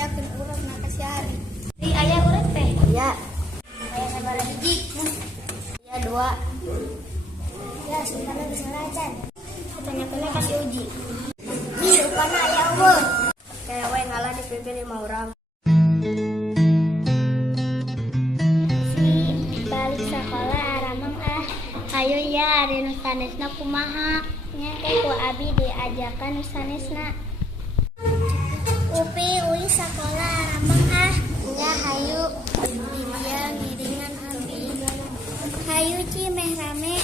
ngajakin urang na kasih hari. Di ayah urang teh. Iya. Ayah sabaraha hiji? Iya 2. Ya, sebentar lagi selesai. Tanya-tanya kasih uji. Ih, rupana ayah umur. Kayak we ngalah dipipil 5 orang. Balik sekolah aramang ayo ya ari nu sanesna kumaha nya teh ku abi diajakan nu sanesna. Upi uli sekolah aramang ya hayu di dia ngiringan abi hayu ci meh rame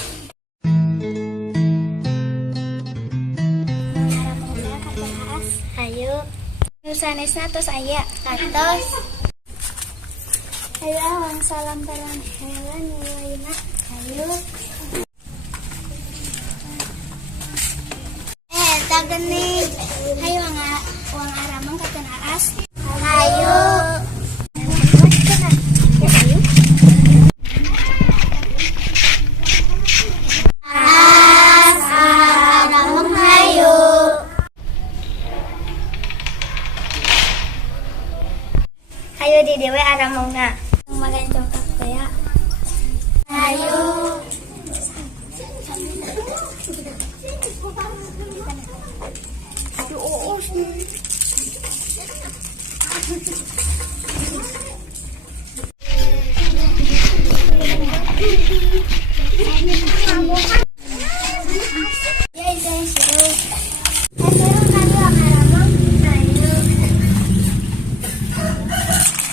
aramang kata as hayu nu sanesna tos aya katos. Ayo awang salam talang hewan mulainya. Ayo. Tak geni. Ayo uang aramang kata naas. Ayo. Aramang ayo. Ayo di dewe aramangna. Makan coklat ya. Ayo. Ya itu seru. Seru kan ya aramang. Ayo.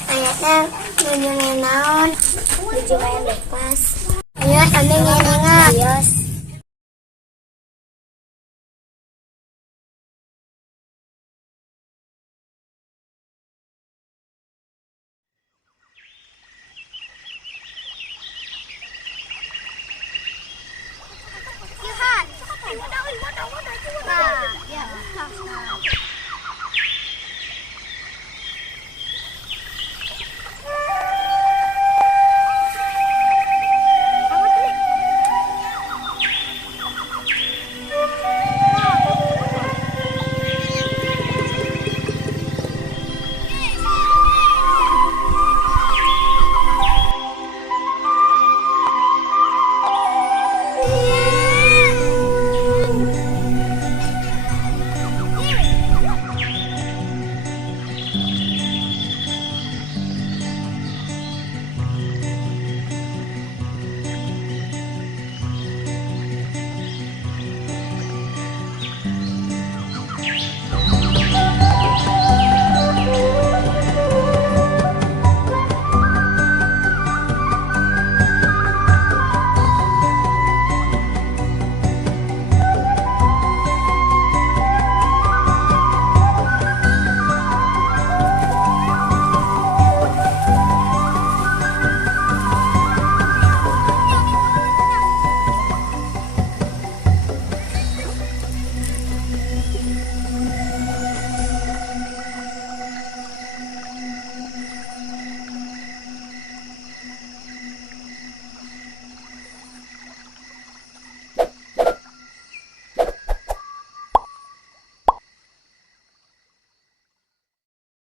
Ayatnya nunjungin naon. Dijumain lepas. Ayo sambil nyanyi.